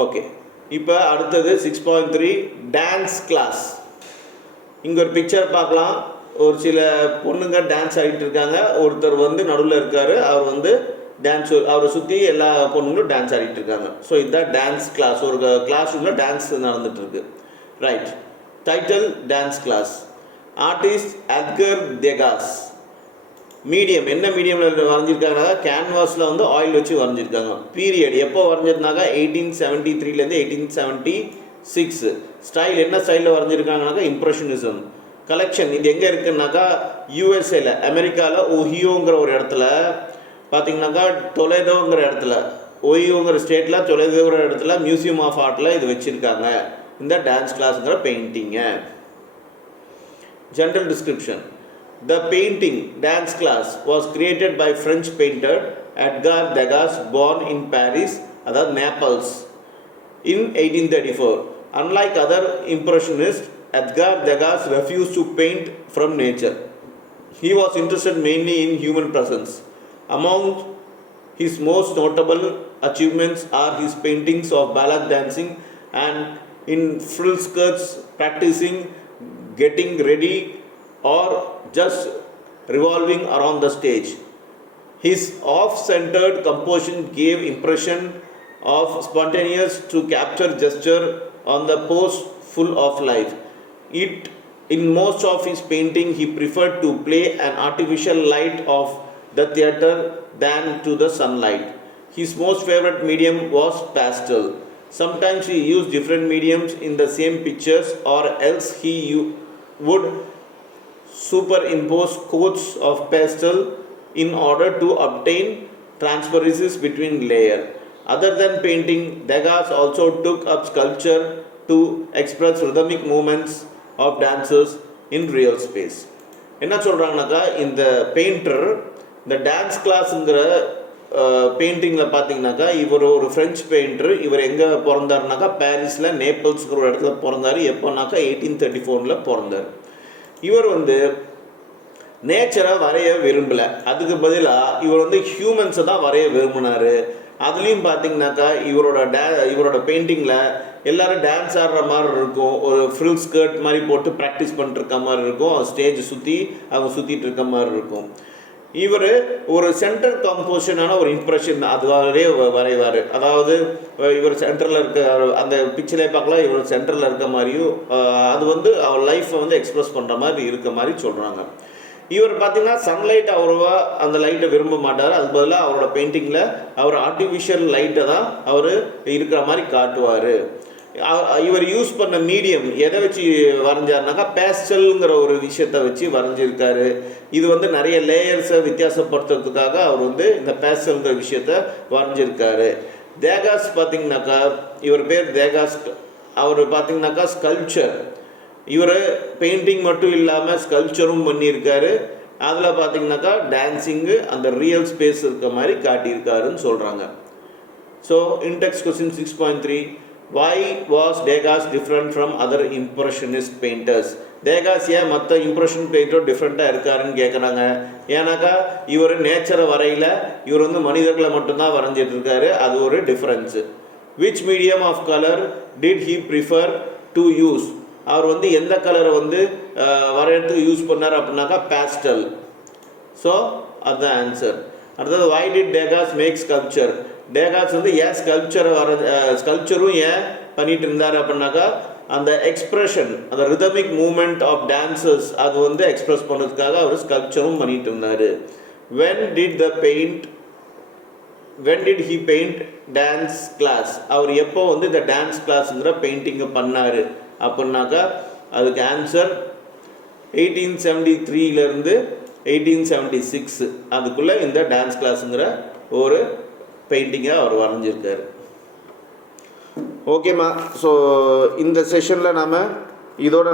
Okay, இப்போ அடுத்தது 6.3 dance class. இங்கே ஒரு பிக்சர் பார்க்கலாம். ஒரு சில பொண்ணுங்க டான்ஸ் ஆகிட்டு இருக்காங்க. ஒருத்தர் வந்து நடுவில் இருக்கார். அவர் வந்து டான்ஸ், அவரை சுற்றி எல்லா பொண்ணுங்களும் டான்ஸ் ஆடிட்டு இருக்காங்க. ஸோ இதுதான் டான்ஸ் கிளாஸ். ஒரு கிளாஸ் ரூமில் டான்ஸ் நடந்துட்டுருக்கு. Right. Title dance class. Artist Edgar Degas. Medium என்ன மீடியமில் வரைஞ்சிருக்காங்கன்னா கேன்வாஸில் வந்து ஆயில் வச்சு வரைஞ்சிருக்காங்க. பீரியட் எப்போ வரைஞ்சிருந்தாங்க 1873லேருந்து 1876. ஸ்டைல் என்ன ஸ்டைலில் வரைஞ்சிருக்காங்கனாக்கா இம்ப்ரெஷனிசம். கலெக்ஷன் இது எங்கே இருக்குன்னாக்கா யூஎஸ்ஏல, அமெரிக்காவில் ஒஹியோங்கிற ஒரு இடத்துல பார்த்தீங்கன்னாக்கா டொலேடோங்கிற இடத்துல, ஒஹியோங்கிற ஸ்டேட்டில் டொலேடோங்கிற இடத்துல மியூசியம் ஆஃப் ஆர்ட்டில் இது வச்சுருக்காங்க இந்த டான்ஸ் கிளாஸுங்கிற பெயிண்டிங்கை. General description. The painting dance class was created by French painter Edgar Degas, born in Paris, அதாவது Naples, in 1834. Unlike other impressionists, Edgar Degas refused to paint from nature. He was interested mainly in human presence. Among his most notable achievements are his paintings of ballet dancing and in frill skirts, practicing getting ready or just revolving around the stage. His off-centered composition gave impression of spontaneous to capture gesture on the pose full of life. In most of his painting, he preferred to play an artificial light of the theater than to the sunlight. His most favorite medium was pastel. Sometimes he used different mediums in the same pictures, or else he would superimpose coats of pastel in order to obtain transparencies between layers. Other than painting, Degas also took up sculpture to express rhythmic movements of dancers in real space. என்ன சொல்கிறாங்கனாக்கா இந்த painter இந்த dance கிளாஸுங்கிற பெயிண்டிங்கில் பார்த்தீங்கன்னாக்கா இவர் ஒரு French painter. இவர் எங்கே பிறந்தாருனாக்கா பாரிஸில் நேப்பிள்ஸ்ங்கிற ஒரு இடத்துல பிறந்தார். எப்போனாக்கா 1834 பிறந்தார். இவர் வந்து நேச்சரை வரைய விரும்பலை. அதுக்கு பதிலாக இவர் வந்து ஹியூமன்ஸை தான் வரைய விரும்பினார். அதுலேயும் பார்த்தீங்கன்னாக்கா இவரோட பெயிண்டிங்கில் எல்லோரும் டான்ஸ் ஆடுற மாதிரி இருக்கும். ஒரு ஃப்ரில் ஸ்கர்ட் மாதிரி போட்டு ப்ராக்டிஸ் பண்ணிட்டுருக்க மாதிரி இருக்கும். ஸ்டேஜ் சுற்றி அவங்க சுற்றிட்டு இருக்க மாதிரி இருக்கும். இவர் ஒரு சென்ட்ரல் கம்போசிஷனான ஒரு இம்ப்ரெஷன் அதுவாகவே வரைவார். அதாவது இவர் சென்டரில் இருக்க அந்த பிக்சரே பார்க்கலாம், இவர் சென்டரில் இருக்க மாதிரியும் அது வந்து அவர் லைஃப்பை வந்து எக்ஸ்ப்ரெஸ் பண்ணுற மாதிரி இருக்க மாதிரி சொல்கிறாங்க. இவர் பார்த்திங்கன்னா சன்லைட் அவ்வளோவா அந்த லைட்டை விரும்ப மாட்டார். அதுக்கு பதிலாக அவரோட பெயிண்டிங்கில் அவர் ஆர்டிஃபிஷியல் லைட்டை தான் அவர் இருக்கிற மாதிரி காட்டுவார். இவர் யூஸ் பண்ண மீடியம் எதை வச்சு வரைஞ்சாருனாக்கா பேஸ்டல்ங்கிற ஒரு விஷயத்தை வச்சு வரைஞ்சிருக்காரு. இது வந்து நிறைய லேயர்ஸை வித்தியாசப்படுத்துறதுக்காக அவர் வந்து இந்த பேஸ்டல்ங்கிற விஷயத்த வரைஞ்சிருக்காரு. தேகாஸ் பார்த்திங்கனாக்கா இவர் பேர் தேகாஸ். அவர் பார்த்திங்கனாக்கா ஸ்கல்ப்சர். இவர் பெயிண்டிங் மட்டும் இல்லாமல் ஸ்கல்ப்சரும் பண்ணியிருக்காரு. அதில் பார்த்திங்கனாக்கா டான்ஸிங்கு அந்த ரியல் ஸ்பேஸ் இருக்க மாதிரி காட்டியிருக்காருன்னு சொல்கிறாங்க. So index question 6.3. Why was Degas different from other impressionist painters? Degas ஏன் மற்ற இம்ப்ரெஷன் பெயிண்டர் டிஃப்ரெண்ட்டாக இருக்காருன்னு கேட்குறாங்க. ஏன்னாக்கா இவர் நேச்சரை வரையில், இவர் வந்து மனிதர்களை மட்டும்தான் வரைஞ்சிட்டு இருக்காரு. அது ஒரு difference. Which medium of colour did he prefer to use? அவர் வந்து எந்த கலரை வந்து வரையறதுக்கு யூஸ் பண்ணார் அப்படின்னாக்கா பேஸ்டல். ஸோ அதுதான் ஆன்சர். அடுத்தது why did Degas make sculpture? Degas வந்து ஏன் ஸ்கல்ப்சரும் ஏன் பண்ணிட்டு இருந்தார் அப்படின்னாக்கா அந்த எக்ஸ்ப்ரெஷன், அந்த ரிதமிக் மூமெண்ட் ஆஃப் டான்சர்ஸ் அது வந்து எக்ஸ்ப்ரெஸ் பண்ணுறதுக்காக அவர் ஸ்கல்ப்சரும் பண்ணிட்டு இருந்தார். when did he paint dance class? அவர் எப்போ வந்து இந்த டான்ஸ் கிளாஸுங்கிற பெயிண்டிங்கை பண்ணார் அப்படின்னாக்கா அதுக்கு ஆன்சர் 1873லேருந்து 1876 அதுக்குள்ளே இந்த டான்ஸ் கிளாஸுங்கிற ஒரு பெயிண்டிங்கை அவர் வரைஞ்சிருக்காரு. ஓகேம்மா. ஸோ இந்த செஷனில் நாம் இதோட